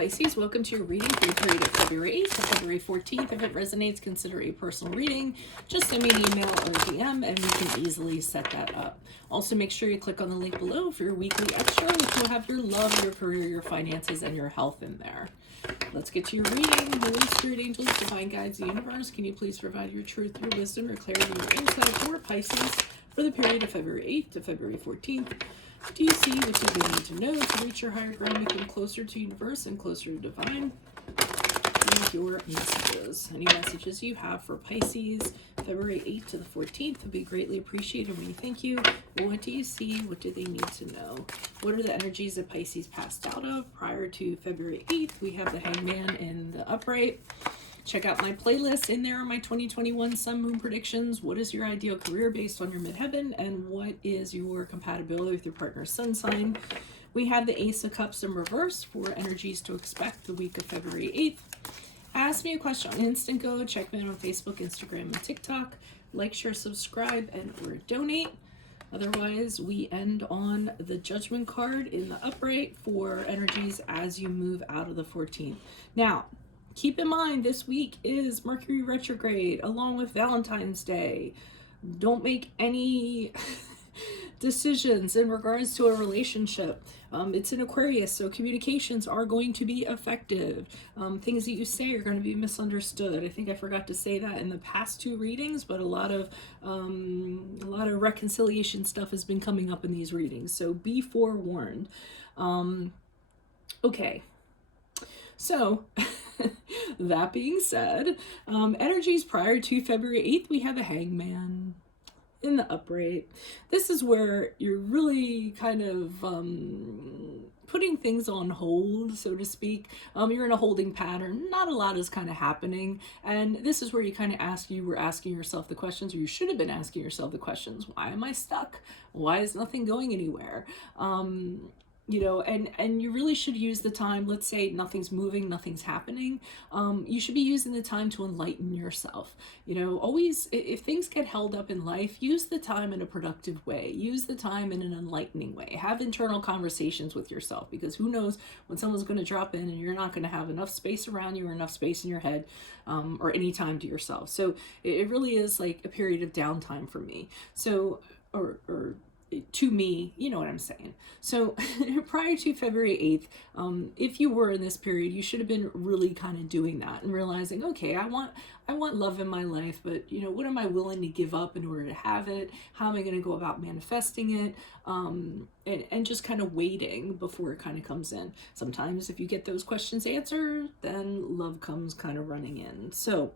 Pisces, welcome to your reading for the period of February 8th to February 14th. If it resonates, consider a personal reading. Just send me an email or DM and we can easily set that up. Also, make sure you click on the link below for your weekly extra, which will have your love, your career, your finances, and your health in there. Let's get to your reading. Holy Spirit, angels, divine guides, the universe, can you please provide your truth, your wisdom, your clarity, your insight for Pisces for the period of February 8th to February 14th? Do you see what you need to know to reach your higher ground, become closer to universe and closer to divine? And your messages. Any messages you have for Pisces, February 8th to the 14th would be greatly appreciated. We thank you. What do you see? What do they need to know? What are the energies that Pisces passed out of prior to February 8th? We have the Hangman in the upright. Check out my playlist. In there are my 2021 Sun Moon predictions. What is your ideal career based on your midheaven? And what is your compatibility with your partner's sun sign? We have the Ace of Cups in reverse for energies to expect the week of February 8th. Ask me a question on Instant Go. Check me out on Facebook, Instagram, and TikTok. Like, share, subscribe, and or donate. Otherwise, we end on the Judgment card in the upright for energies as you move out of the 14th. Now, keep in mind, this week is Mercury retrograde along with Valentine's Day. Don't make any decisions in regards to a relationship. It's in Aquarius, so communications are going to be effective. Things that you say are going to be misunderstood. I think I forgot to say that in the past two readings, but a lot of reconciliation stuff has been coming up in these readings, so be forewarned. Okay, so that being said, energies prior to February 8th, we have the Hangman in the upright. This is where you're really kind of putting things on hold, so to speak. You're in a holding pattern. Not a lot is kind of happening. And this is where you kind of were asking yourself the questions, or you should have been asking yourself the questions. Why am I stuck? Why is nothing going anywhere? You know, and you really should use the time. Let's say nothing's moving, nothing's happening. You should be using the time to enlighten yourself. You know, always, if things get held up in life, use the time in a productive way. Use the time in an enlightening way. Have internal conversations with yourself, because who knows when someone's going to drop in and you're not going to have enough space around you or enough space in your head, or any time to yourself. So it really is like a period of downtime for me. So, or to me, you know what I'm saying. So prior to February 8th, if you were in this period, you should have been really kind of doing that and realizing, okay, I want love in my life, but you know, what am I willing to give up in order to have it? How am I going to go about manifesting it? And just kind of waiting before it kind of comes in. Sometimes if you get those questions answered, then love comes kind of running in. So,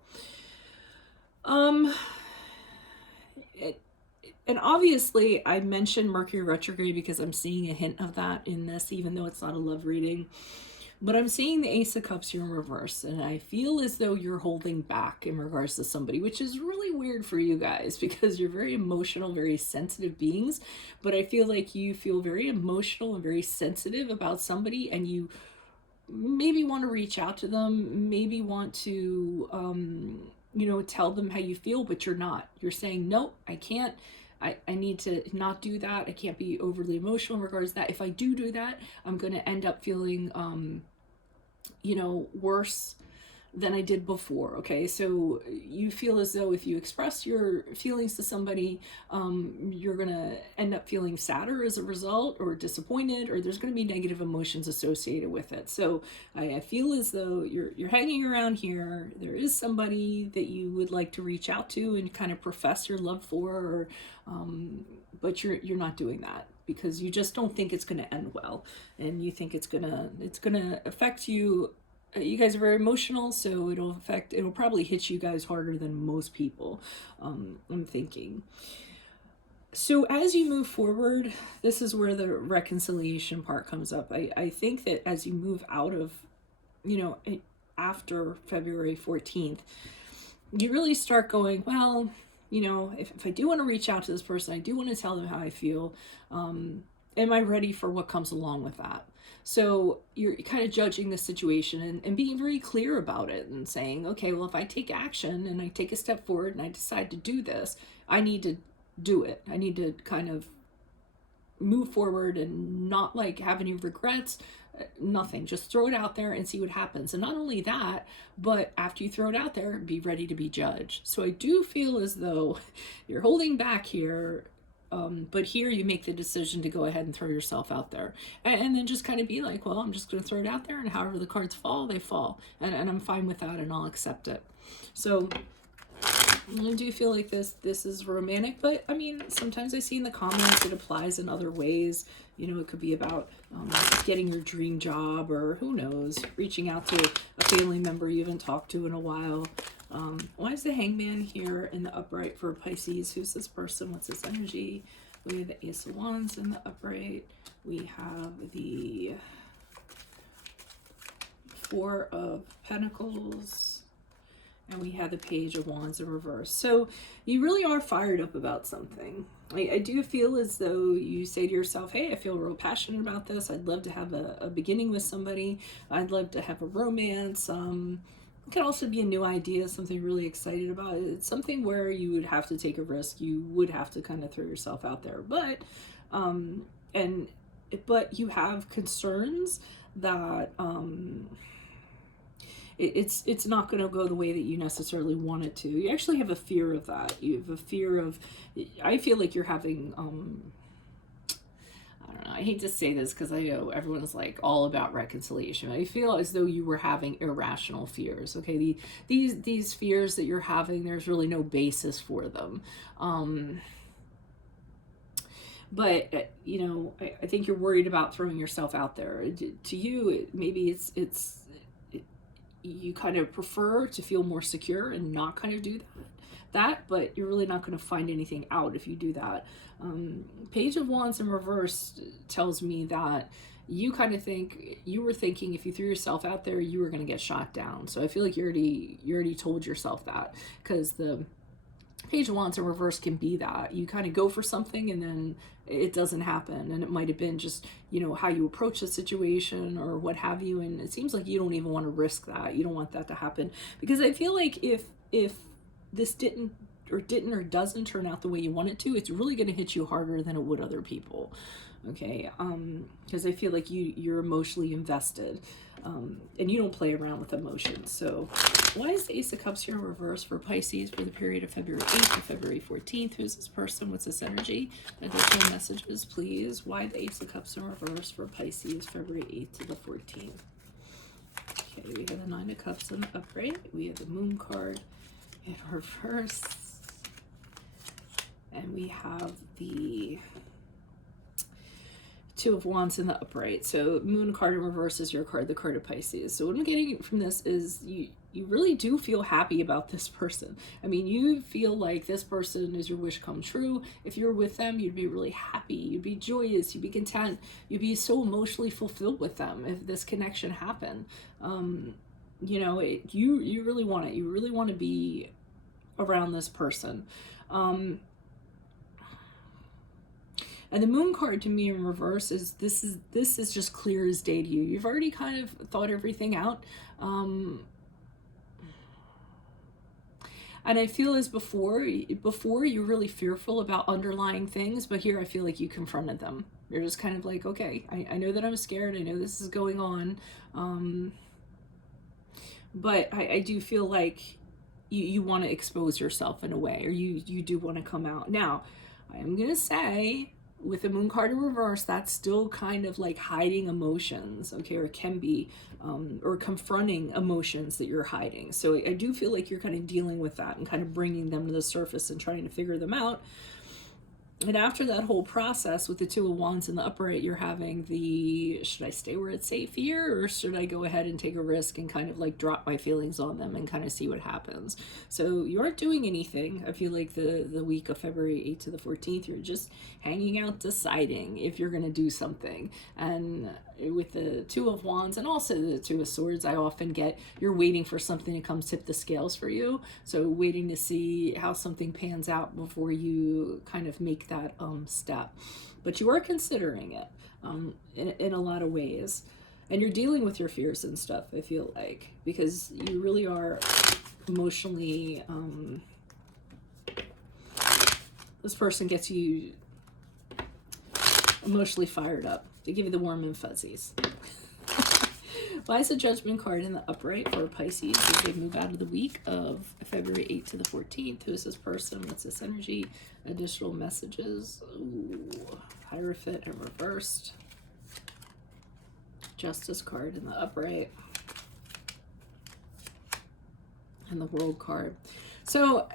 and obviously, I mentioned Mercury retrograde because I'm seeing a hint of that in this, even though it's not a love reading. But I'm seeing the Ace of Cups here in reverse, and I feel as though you're holding back in regards to somebody, which is really weird for you guys because you're very emotional, very sensitive beings. But I feel like you feel very emotional and very sensitive about somebody, and you maybe want to reach out to them, maybe want to, you know, tell them how you feel, but you're not. You're saying, nope, I can't. I need to not do that. I can't be overly emotional in regards to that. If I do that, I'm going to end up feeling, you know, worse than I did before. Okay, so you feel as though if you express your feelings to somebody, you're gonna end up feeling sadder as a result, or disappointed, or there's gonna be negative emotions associated with it. So I feel as though you're hanging around here. There is somebody that you would like to reach out to and kind of profess your love for, or but you're not doing that because you just don't think it's gonna end well, and you think it's gonna affect you. You guys are very emotional, so it'll probably hit you guys harder than most people, I'm thinking. So as you move forward, this is where the reconciliation part comes up. I think that as you move out of, you know, after February 14th, you really start going, well, you know, if I do want to reach out to this person, I do want to tell them how I feel, am I ready for what comes along with that? So you're kind of judging the situation and being very clear about it and saying, okay, well, if I take action and I take a step forward and I decide to do this, I need to do it. I need to kind of move forward and not like have any regrets, Nothing. Just throw it out there and see what happens. And not only that, but after you throw it out there, be ready to be judged. So I do feel as though you're holding back here. But here you make the decision to go ahead and throw yourself out there, and then just kind of be like, well, I'm just going to throw it out there, and however the cards fall, they fall, and I'm fine with that, and I'll accept it. So I do feel like this is romantic, but I mean, sometimes I see in the comments it applies in other ways. You know, it could be about getting your dream job, or who knows, reaching out to a family member you haven't talked to in a while. Why is the Hangman here in the upright for Pisces? Who's this person? What's this energy? We have the Ace of Wands in the upright. We have the Four of Pentacles. And we have the Page of Wands in reverse. So you really are fired up about something. I do feel as though you say to yourself, hey, I feel real passionate about this. I'd love to have a beginning with somebody. I'd love to have a romance. It could also be a new idea, something really excited about it. It's something where you would have to take a risk. You would have to kind of throw yourself out there. But you have concerns that it's not going to go the way that you necessarily want it to. You actually have a fear of that. You have a fear of, I feel like you're having, I don't know, I hate to say this because I know everyone's like all about reconciliation. I feel as though you were having irrational fears. Okay, these fears that you're having, there's really no basis for them. But you know, I think you're worried about throwing yourself out there. To you, maybe you kind of prefer to feel more secure and not kind of do that, but you're really not going to find anything out if you do that. Page of Wands in reverse tells me that you kind of you were thinking if you threw yourself out there, you were going to get shot down. So I feel like you already told yourself that, because the Page of Wands in reverse can be that. You kind of go for something and then it doesn't happen. And it might have been just, you know, how you approach the situation or what have you. And it seems like you don't even want to risk that. You don't want that to happen. Because I feel like if this didn't or doesn't turn out the way you want it to, it's really going to hit you harder than it would other people. Okay, because I feel like you're emotionally invested, and you don't play around with emotions. So why is the Ace of Cups here in reverse for Pisces for the period of February 8th to February 14th? Who's this person? What's this energy? Additional messages, please. Why the Ace of Cups in reverse for Pisces, February 8th to the 14th? Okay, we have the Nine of Cups in the upright. We have the Moon card in reverse. And we have the Two of Wands in the upright. So Moon card in reverse is your card, the card of Pisces. So what I'm getting from this is you really do feel happy about this person. I mean, you feel like this person is your wish come true. If you're with them, you'd be really happy. You'd be joyous. You'd be content. You'd be so emotionally fulfilled with them if this connection happened. You know, you really want it. You really want to be around this person. And the Moon card to me in reverse is this is just clear as day to you. You've already kind of thought everything out. And I feel as before you're really fearful about underlying things, but here I feel like you confronted them. You're just kind of like, okay, I know that I'm scared. I know this is going on. But I do feel like you want to expose yourself in a way, or you do want to come out. Now, I'm going to say, with the Moon card in reverse, that's still kind of like hiding emotions, okay, or it can be, or confronting emotions that you're hiding. So I do feel like you're kind of dealing with that and kind of bringing them to the surface and trying to figure them out. And after that whole process with the Two of Wands in the upright, you're having the, should I stay where it's safe here, or should I go ahead and take a risk and kind of like drop my feelings on them and kind of see what happens? So you aren't doing anything. I feel like the week of February 8th to the 14th, you're just hanging out, deciding if you're going to do something. And with the Two of Wands and also the Two of Swords, I often get you're waiting for something to come tip the scales for you. So waiting to see how something pans out before you kind of make that step. But you are considering it in a lot of ways. And you're dealing with your fears and stuff, I feel like, because you really are emotionally, this person gets you emotionally fired up. They give you the warm and fuzzies. Why is the Judgment card in the upright for Pisces as they move out of the week of February 8th to the 14th? Who is this person? What's this energy? Additional messages. Ooh, Hierophant in reversed. Justice card in the upright. And the World card. So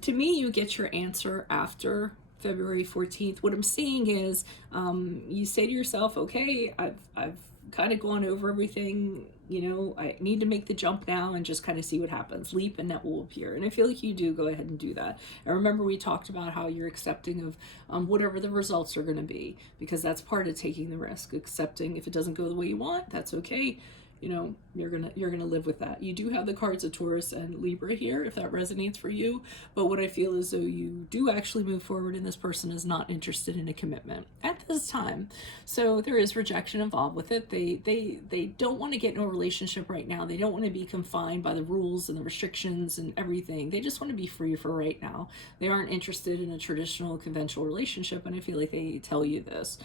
to me, you get your answer after February 14th. What I'm seeing is you say to yourself, okay, I've kind of gone over everything, you know, I need to make the jump now and just kind of see what happens. Leap and net will appear. And I feel like you do go ahead and do that. And remember, we talked about how you're accepting of whatever the results are going to be, because that's part of taking the risk. Accepting if it doesn't go the way you want, that's okay. You know, you're gonna live with that. You do have the cards of Taurus and Libra here, if that resonates for you. But what I feel is though you do actually move forward, and this person is not interested in a commitment at this time. So there is rejection involved with it. They don't want to get in a relationship right now. They don't want to be confined by the rules and the restrictions and everything. They just want to be free for right now. They aren't interested in a traditional, conventional relationship, and I feel like they tell you this.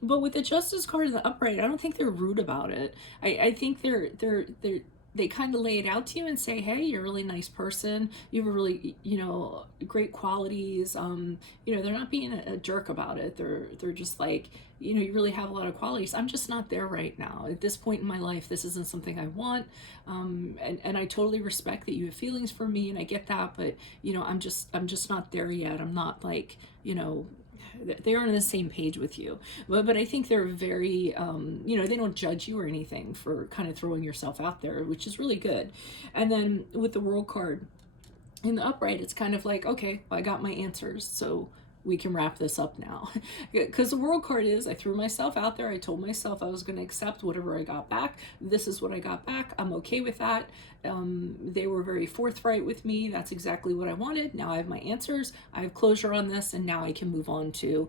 But with the Justice card in the upright, I don't think they're rude about it. I think they kind of lay it out to you and say, hey, you're a really nice person. You have a really, you know, great qualities. You know, they're not being a jerk about it. They're just like, you know, you really have a lot of qualities. I'm just not there right now. At this point in my life, this isn't something I want. And I totally respect that you have feelings for me, and I get that, but you know, I'm just not there yet. I'm not like, you know, they aren't on the same page with you, but I think they're very you know, they don't judge you or anything for kind of throwing yourself out there, which is really good. And then with the World card in the upright, it's kind of like, okay, well, I got my answers, so we can wrap this up now. Because the World card is, I threw myself out there. I told myself I was going to accept whatever I got back. This is what I got back. I'm okay with that. They were very forthright with me. That's exactly what I wanted. Now I have my answers. I have closure on this, and now I can move on to,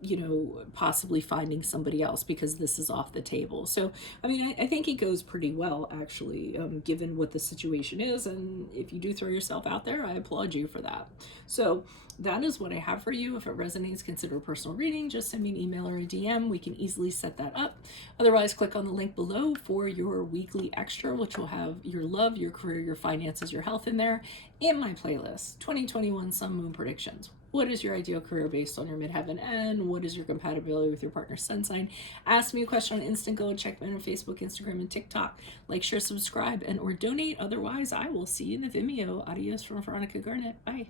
you know, possibly finding somebody else, because this is off the table. So, I mean, I think it goes pretty well, actually, given what the situation is. And if you do throw yourself out there, I applaud you for that. So that is what I have for you. If it resonates, consider a personal reading. Just send me an email or a DM. We can easily set that up. Otherwise, click on the link below for your weekly extra, which will have your love, your career, your finances, your health in there, and my playlist, 2021 Sun Moon Predictions. What is your ideal career based on your midheaven, and what is your compatibility with your partner's sun sign? Ask me a question on Instant Go. Check me out on Facebook, Instagram, and TikTok. Like, share, subscribe, and or donate. Otherwise, I will see you in the Vimeo. Adios from Veronica Garnett. Bye.